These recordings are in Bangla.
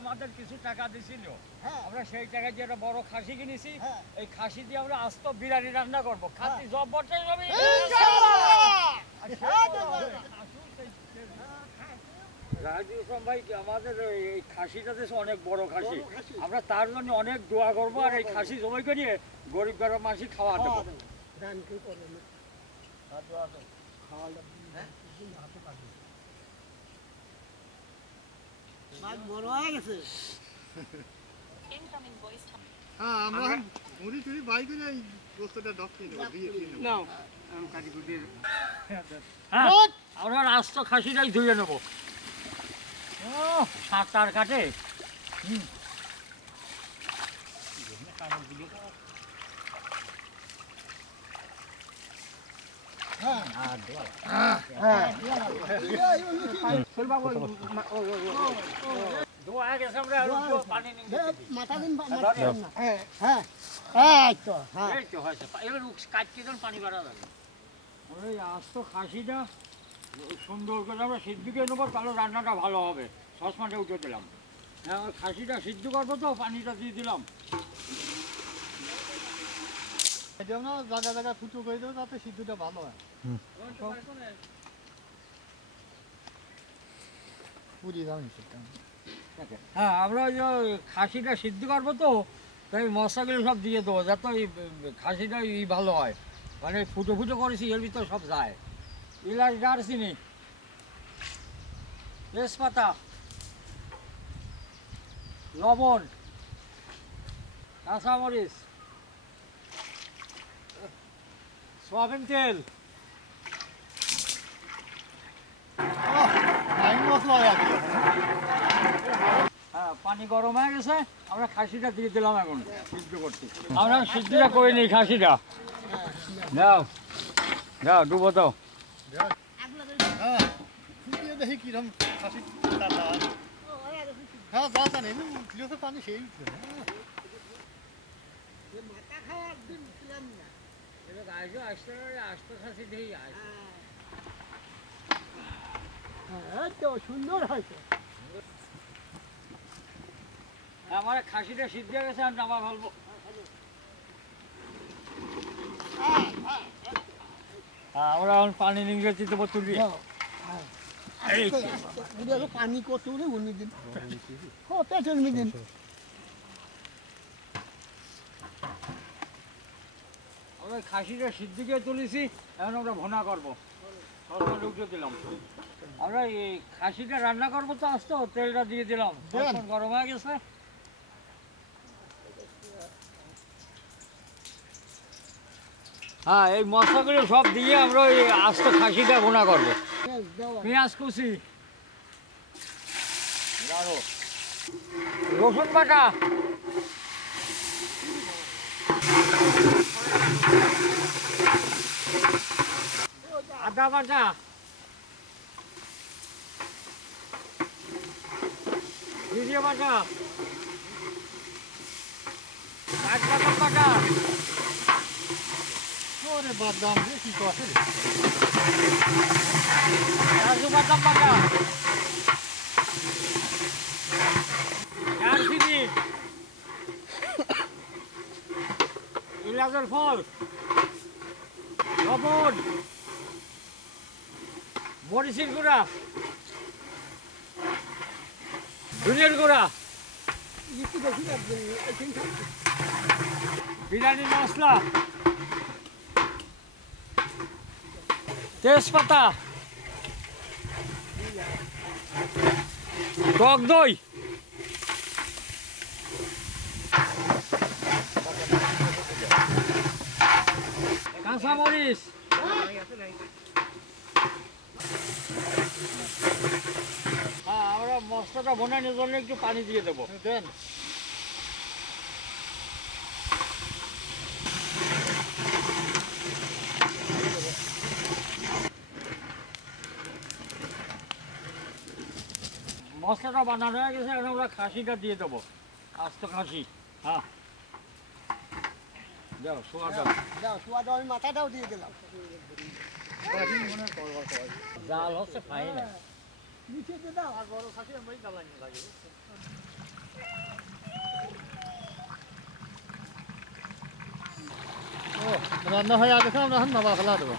আমাদের কিছু টাকা দিছিল, আমরা সেই টাকা দিয়ে একটা বড় খাসি কিনেছি। এই খাসি দিয়ে আমরা আস্ত বিরিয়ানি রান্না করবো, খাসি সব বটে হবে। ভাই আমাদের এই খাসিটা অনেক বড় খাসি, আমরা তার জন্য অনেক দোয়া করবো আর এই খাসি জবাই করিয়ে গরিব গরিব মানুষ খাওয়া দেবো। বড় হয়ে গেছে। আমরা রাস্তা খাসিটাই ধুয়ে নেবো, সাঁতার কাটে। খাসিটা সুন্দর করে আমরা সিদ্ধ করে নেবো, তাহলে রান্নাটা ভালো হবে। সসমানটা উঠে দিলাম, খাসিটা সিদ্ধ করবো তো পানিটা দিয়ে দিলাম। জায়গা জায়গা ফুটো করে দেবো যাতে সিদ্ধটা ভালো হয়। হ্যাঁ, আমরা ওই খাসিটা সিদ্ধ করবো তো, তাই মশলাগুলো সব দিয়ে দেবো যাতে ওই খাসিটা ভালো হয়। মানে ফুটো ফুটো করেছি, এর ভিতরে সব যায়। এলাচ, দারচিনি, তেজপাতা, লবণ, কাঁচামরিচ, সয়াবিন তেল, পানি গরম হয়ে গেছে, আমরা খাসিটা দিয়ে দিলাম এখন সিদ্ধ করতে। আমরা সিদ্ধটা করে নিই খাসিটা। দাও দাও, ডুবো দাও। দেখি কিরম খাসি পানি সেই সুন্দর হয়েছে। আমার খাসিটা সিদ্ধ হয়ে গেছে, আমি নামা ফেলবো। আমরা এখন পানি নিয়ে দিতে তুলবি। পানি কত দিন পেটের দিন। আমরা খাসিটা সিদ্ধ করে তুলেছি, এখন আমরা ভুনা করবো। উঠে দিলাম, আমরা এই খাসিটা রান্না করবো তো আস্ত, তেলটা দিয়ে দিলাম, গরম হয়ে গেছে। হ্যাঁ, এই মশলাগুলো সব দিয়ে আমরা ওই আস্ত খাসিটা ভুনা করবো। পেঁয়াজ কুচি, রসুন বাটা, আদা বাটা, জিরে বাটা, কাঁচবাদাম বাটা, বাদাম কি করে কাজু বাদাম বাটা, দারচিনি, এলাচের ফল, লবণ, মরিচের গুঁড়া, ধনিয়ার গুঁড়া, বিরিয়ানি মশলা, তেজপাতা, টক দই, কাঁচামরিচ, আমরা মশলাটা বানানোর জন্য একটু পানি দিয়ে দেবো। দেন মশলাটা বানানো হয়ে গেছে, এখন আমরা খাসিটা দিয়ে দেবো, আস্ত খাসি। হ্যাঁ, দাও সোয়া দাও, দাও সোয়া দাও, আমি মাথাটাও দিয়ে দিলাম। জাল হচ্ছে ফাইন, নিচে দাও আর বড় খাসি আমি জ্বালানি লাগে। ও রান্না হয়ে গেছে, আমরা এখন নামা ফেলা দেবো।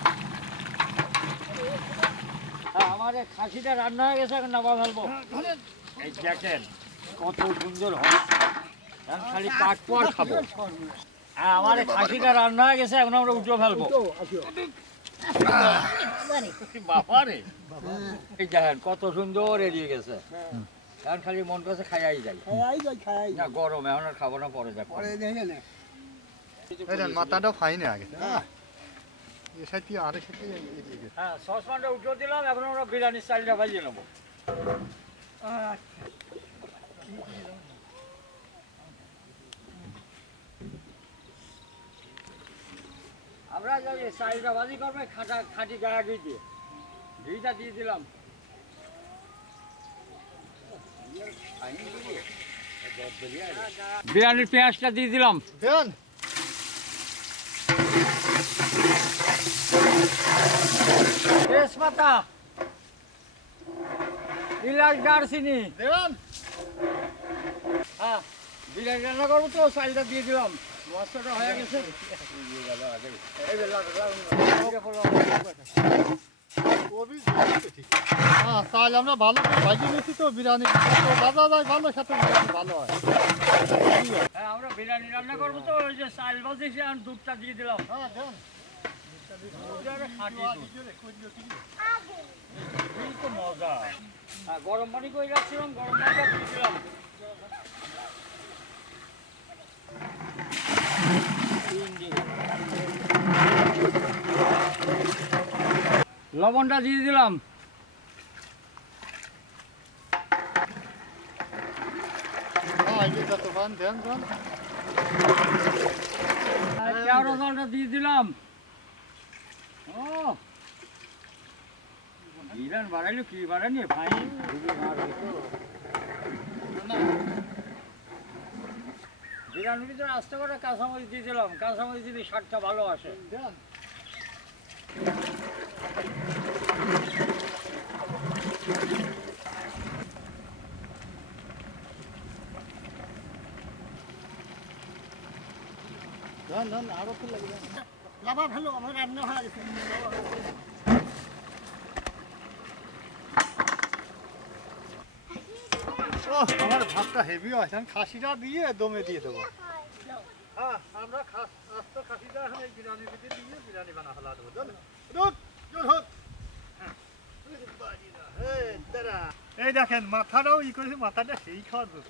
হ্যাঁ, আমার এই খাসিটা রান্না হয়ে গেছে, এখন নামা ফেলবো। এই দেখেন কত সুন্দর হয়, এখন খালি কাটবো আর খাবো। হ্যাঁ, আমার এই খাসিটা রান্না হয়ে গেছে, এখন আমরা উঠে ফেলবো। বাবা রে, এই দেখেন কত সুন্দর এড়িয়ে গেছে। এখন খালি মন কাছে খাইয়াই যাই না, গরম এখন আর খাবো না, পরে যাবো। মাথাটা ফাইনে আগে, এ সাথে আরেক সাথে এদিকে। হ্যাঁ, সসপ্যানটা উঠে দিলাম, এখন আমরা বিরিয়ানির চালটা ভাজিয়ে নেবো। আমরা যে চালটা ভাজি করবো, খাঁটি গায়া ঘি দিয়ে, ঘিটা দিয়ে দিলাম। বিরিয়ানির পেঁয়াজটা দিয়ে দিলাম। দেন তেজপাতা, এলাচ, দারচিনি। দেন হ্যাঁ, বিরিয়ানি রান্না করবো তো, চালটা দিয়ে দিলাম। মশলাটা হয়ে গেছে। হ্যাঁ, চাল আমরা ভালো করে ভাজি নিচ্ছি তো, বিরিয়ানি বাজা যায় ভালো, সাথে বিরিয়ানি ভালো হয়। হ্যাঁ, আমরা বিরিয়ানি রান্না করবো তো, ওই যে চাল ভাজিছি আর দুধটা দিয়ে দিলাম। হ্যাঁ দেন এই তো মজা। হ্যাঁ, গরম পানি করে রাখছিলাম, গরম পানিটা দিয়ে দিলাম। লবণটা দিয়ে দিলাম। হ্যাঁ, এই যত পান দেন দেন। কেওড়া জলটা দিয়ে দিলাম। ও বিরিয়ানি বাড়াইলো, কি বাড়ানি ভাই। বিরিয়ানির ভিতরে আস্তে করে কাঁচামরিচ দিয়ে দিলাম, কাঁচামরিচ দিলে স্বাদটা ভালো আসে। দেন দেন দেন, আরো তো লাগবে। লাভা ভালো, আমার রান্না হয়ে গেছে। ও আমার ভাতটা হেভি হয়, আমি খাসিটা দিয়ে দমে দিয়ে দেবো। হ্যাঁ, আমরা আস্ত খাসিটা এখন এই বিরিয়ানির ভিতরে দিয়ে বিরিয়ানি বানা ফেলা দেবো। এই দেখেন মাথাটাও ই করেছে, মাথাটা সেই খাওয়ার দোষ।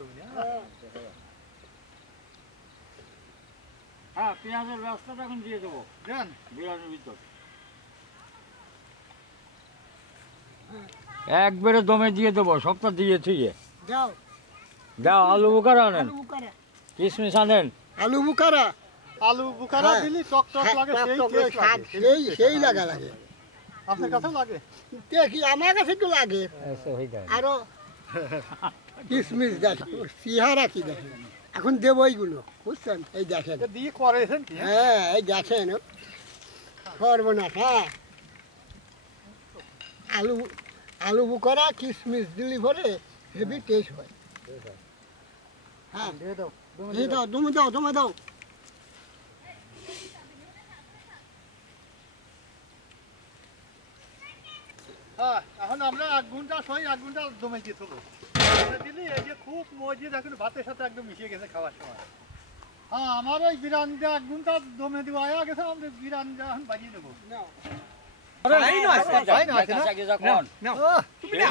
হ্যাঁ, পেঁয়াজের ব্যবস্থাটা এখন দিয়ে দেবো দেন বিরিয়ানির ভিতর। একবারে দমে দিয়ে দেবো, সবটা দিয়ে থুয়ে যাও দাও। আলু বুকারা আনেন, আলু বুকারা, কিশমিশ আনেন। আলু বুকারা আলু বুখারা হ্যাঁ। দিলি টক টক লাগে, সেই টক টক taste স্বাদ, লাগে। সেই লাগা লাগে। আপনার কাছে লাগে? দেখি আমার কাছে তো লাগে। আরো কিশমিশ দেখো, সিহারা কি দেখেন, এখন দেবো এইগুলো, বুঝছেন? এই দেখেন, এটা দিয়ে করেছেন কি? হ্যাঁ এই দেখেন, সর্বনাশ। হ্যাঁ, আলু বুকারা কিশমিশ দিলি ভরে হেভি টেস্ট হয়। হ্যাঁ দিয়ে দাও। এই দাও, তুমি দাও, তুমি দাও। হ্যাঁ, এখন আমরা 1 ঘন্টা সই 1 ঘন্টা দমে দিয়ে দেবো। দিলি এই যে খুব মজে দেখুন ভাতের সাথে একদম মিশিয়ে গেছে খাওয়ার সময়। হ্যাঁ, আমার ওই বিরিয়ানিটা 1 ঘন্টা দমে দেওয়া হয়ে গেছে, আমরা বিরিয়ানিটা এখন বাজিয়ে দেবো।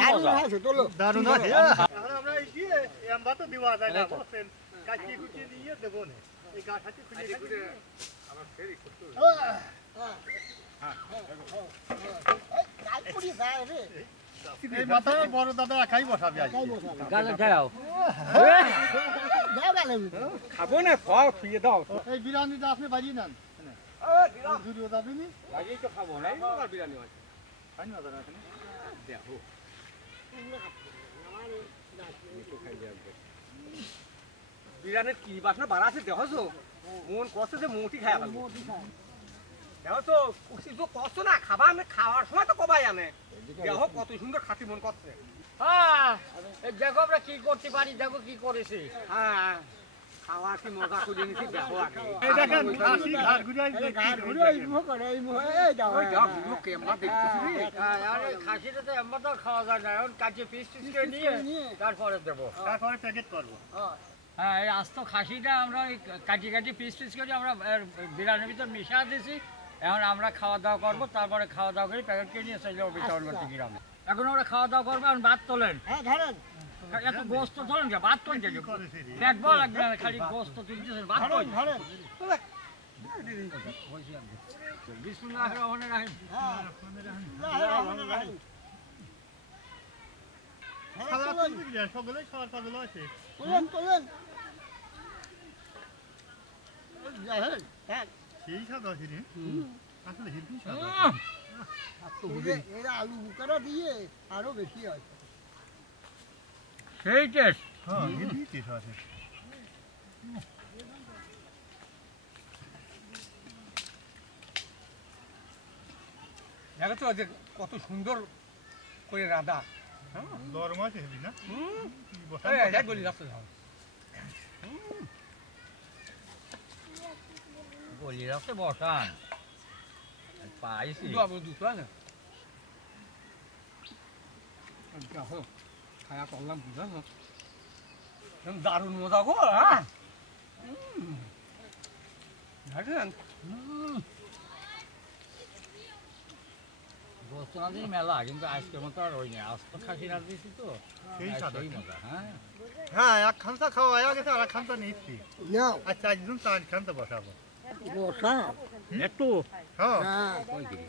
দারুণ হয়েছে, তোলো। দারুণ আছে। এখন আমরা এই দিয়ে এমবা তো দেওয়া যায় না, বুঝছেন? কাটিয়ে কুটিয়ে দিয়ে দেবো না। এই গা খাতে খুলে আমার ফেরি করতে হবে। এই মাথায় বড় দাদা একাই বসাবে আজকে। খাবো না, খাও, খুঁজে দাও। এই বিরিয়ানিটা আপনি বাজিয়ে নেন। জুড়িও যাবেনি? বাজিয়ে তো খাবো না, বিরিয়ানি আছে। খাই না দাদা এখানে? দেখো বিরিয়ানির কি বাসনা বাড়া আছে দেখছো? মন কষ্ট যে মোটি খায় ফেলবো। দেখছো তো কষ্ট না খাবা, আমি খাওয়ার সময় তো কবাই আনে। দেখো কত সুন্দর খাতি মন করছে। হ্যাঁ, এই দেখো আমরা কি করতে পারি, দেখো কি করেছি। হ্যাঁ, খাওয়া কি মজা করে নিছি দেখো আগে এই দেখেন খাসি ঘাট ঘুরাই ঘাট ঘুরে এই মুখ করে এই মুখ এই দাও ওই যাও ভিডিও ক্যামেরা দেখতেছি রে আরে খাসিটা তো এমন তো খাওয়া যায় না, এখন কাটিয়ে পিস করে নিয়ে তারপরে দেবো। তারপরে প্যাকেট করবো। হ্যাঁ, এই আস্ত খাসিটা আমরা ওই কাটিয়ে পিস করে আমরা বিরিয়ানির ভিতর মিশা দিয়েছি। এখন আমরা খাওয়া দাওয়া করবো, তারপরে খাওয়া দাওয়া করে প্যাকেট করে নিয়ে চলে যাবো বিতরণ করতে গ্রামে। এখন আমরা খাওয়া দাওয়া করবো, এখন ভাত তোলেন। হ্যাঁ ধরেন এত গোস্ত তোলেন কে? ভাত তোলেন কে? পেট বল লাগবে না, খালি গোস্ত তুলতেছেন, ভাত তোলেন। ধরেন বিসমিল্লাহির রহমানির রহিম। খাওয়া তুলতে গিয়ে সকলেই খাওয়ার পাগল আছে। তোলেন তোলেন দেখেন হ্যাঁ সেই স্বাদ আছে রে, আসলে হেভি স্বাদ আছে। এরা আলু বুকারা দিয়ে আরো বেশি হয়। সেই টেস্ট। হ্যাঁ হেভি টেস্ট আছে। দেখো তো যে কত সুন্দর করে রাধা গরম আছে হেভি না? এই বলি রাস্তা যাও গলি রাখতে বসান পাইছি। দুটো আছে দেখো খায়া করলাম বুঝা দারুণ মজা গো হ্যাঁ দেখেন গোস্ত না দিয়ে মেলা, কিন্তু আজকের মতো আর ওই নেই। আজ তো খাসি না দিয়েছি তো, সেই আর স্বাদ সেই আছে। মজা। হ্যাঁ, হ্যাঁ এক খান্তা খাওয়া হয়ে গেছে, আর এক খান্তা নিচ্ছি। নাও আচ্ছা একজন চার খান্তা বসাবো। বসা একটু হ্যাঁ হ্যাঁ ওই দিকে।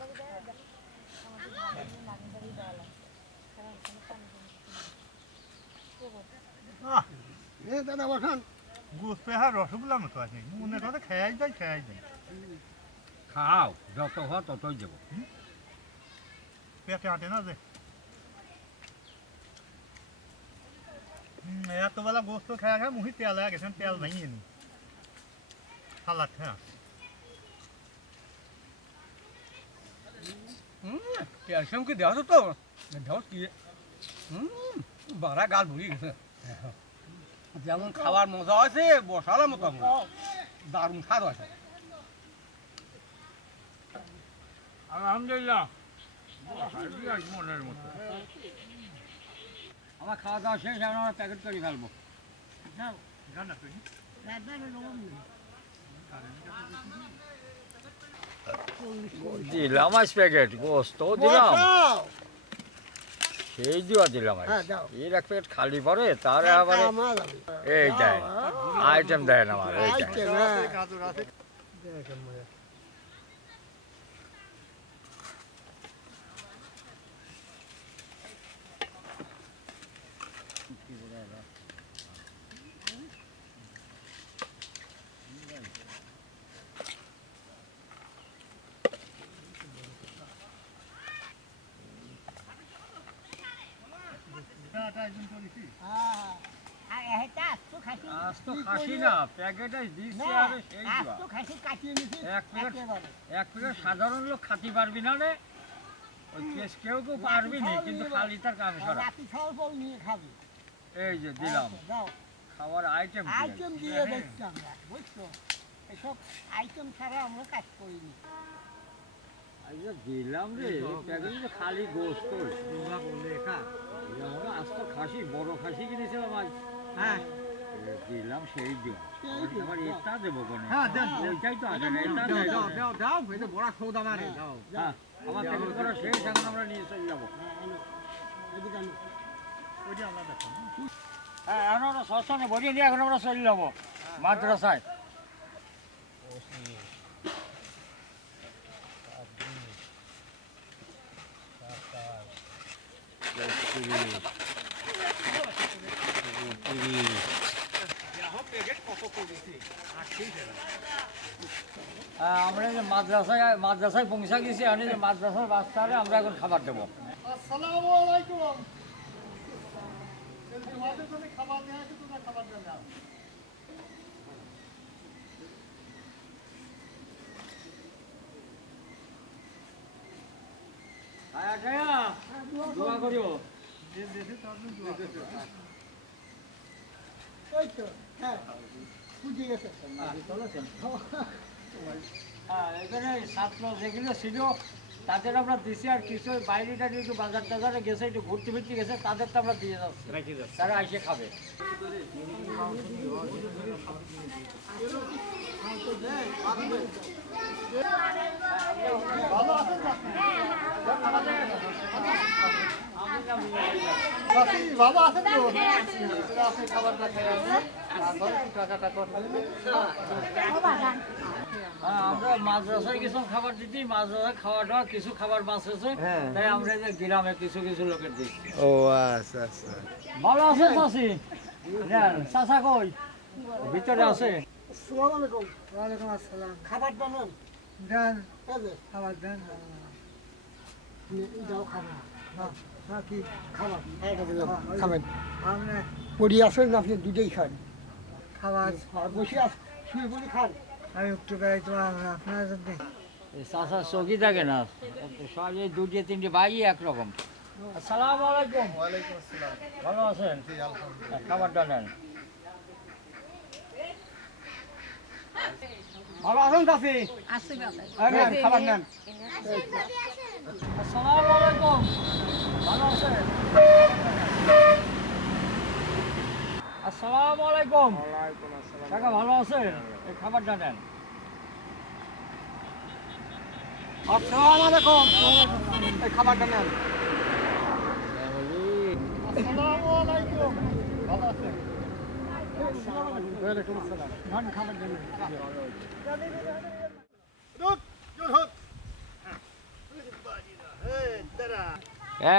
এ দাদা বসান গোস পেহার রসগোল্লার মতো আছে, মনে কথা খেয়াই যায় খেয়াই যায়। খাও, যত হয় ততই দেবো। পেটে আটে না যে এতবেলা গোস্ত খেয়া খায় মুহি তেল হয়ে গেছে, তেল নাই এনে সালাদ হ্যাঁ ক্যালসিয়াম কি দেওয়া তো দেওয়া কি বাড়া গাল ভুলি গেছে যেমন খাওয়ার মজা আছে বসালাম মতো দারুণ স্বাদ আছে আলহামদুলিল্লাহ, মনের মতো। আমার খাওয়া দাওয়া শেষ, এখন আমরা প্যাকেট করে ফেলবো। জানা তুই দিলাম আজ প্যাকেট, গোস্ত দিলাম, বসাও সেই দিয়া দিলাম। হ্যাঁ দাও এর এক প্যাকেট খালি পরে তারে আবার আমার এই দেয় আইটেম দেয় না আমার এই দেয়। আইটেম হ্যাঁ গাজর আছে। একজন করেছি আজ তো খাসি না, প্যাকেটে দিচ্ছে আরে সেই দিয়া। এক প্যাকেট সাধারণ লোক খাতি পারবি না রে, ওই কেউ পারবি না, কিন্তু খালি তার কাম সারা। নিয়ে খাবি এই যে দিলাম দাও খাবার আইটেম। আইটেম দিয়ে দেখছি আমরা বুঝছো, এসব আইটেম ছাড়া আমরা কাজ করিনি। দিলাম রে, প্যাকেটে খালি গোস্ত। আজ তো খাসি, বড় খাসি কিনেছিলাম আজ। হ্যাঁ দিলাম সেই দিন। দিন। আবার এটা দেবো কোনে? হ্যাঁ, দেন, দেন। ওইটাই তো আছে না, এটা দাও দেয়। দাও দাও দাও এটা বড় সৌদা মারে দাও হ্যাঁ, আমার প্যাকেট করা শেষ, এখন আমরা নিয়ে চলে যাবো। এদিকে আনো। ওইটা আলাদা হ্যাঁ, এখন আমরা শ্মশানে ভরিয়ে নিয়ে এখন আমরা চলে যাবো মাদ্রাসায়। আমরা এই যে মাদ্রাসায় পৌঁছা গেছি, আমি যে মাদ্রাসার বাচ্চারে আমরা এখন খাবার দেবো। আসসালামু আলাইকুম। তোমাদের জন্য খাবার নিয়ে আসি, তোমরা খাবার দেবে। দোয়া করিও। ওই তো হ্যাঁ বুঝে গেছে হ্যাঁ, এখানে ছাত্র যেগুলো ছিল তাদের আমরা দিছি, আর কিছু বাইরেটা একটু বাজার টাজারে গেছে, একটু ঘুরতে ফিরতে গেছে, তাদের তো আমরা দিয়ে যাচ্ছি, তারা এসে খাবে। ভালো আছেন চাচি? ভালো আছেন তো? আপনি খাবারটা খেয়ে আসবেন, তারপরে টাকাটা করবেন। হ্যাঁ, আমরা মাদ্রাসায় কিছু খাবার দিচ্ছি, মাদ্রাসায় খাওয়া দাওয়া কিছু খাবার বাঁচেছে, তাই আমরা যে গ্রামে কিছু কিছু লোকের দিচ্ছি। ও আচ্ছা আচ্ছা। ভালো আছেন চাষি? চাষা কই? ভিতরে আছে। আসসালামু আলাইকুম। ওয়ালাইকুম আসসালাম। খাবার বানান দেন, খাবার দেন, দাও খাবার। হ্যাঁ কি খাবার? খাবেন পড়ি আসেন না, আপনি দুটোই খান খাবার, আর বসে আস শুয়ে পড়ি খান। আমি একটু বেড়াইতে আপনার জন্য চাষার চৌকি থাকে না, সব এই দুটি তিনটি ভাই একরকম। আসসালামু আলাইকুম। ওয়ালাইকুম আসসালাম। ভালো আছেন? জি, আলহামদুলিল্লাহ। খাবারটা নেন। ভালো আছেন চাচি? নেন, খাবার নেন। আসসালামু আলাইকুম। ভালো আছেন? আসসালামু আলাইকুম। কাকা ভালো আছেন? এই খাবারটা নেন। আসসালামু আলাইকুম। এই খাবারটা নেন। আসসালামু আলাইকুম। ভালো আছেন? ওয়ালাইকুম আসসালাম। খাবার দেন। রুক, জোর হোক।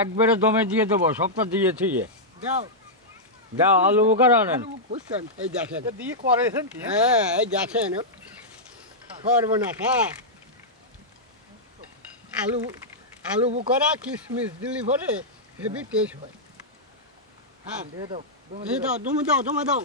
একবারে দমে দিয়ে দেবো, সবটা দিয়ে থুয়ে যাও দাও। আলু বোকার আনেন। বুঝছেন, এই দেখেন, এটা দিয়ে করেছেন কি? হ্যাঁ এই দেখেন করবো না। হ্যাঁ আলু আলু বুকরা কিশমিশ দিলি ভরে হেভি টেস্ট হয়। হ্যাঁ দিয়ে দাও। এই দাও, দমে দাও, দমে দাও।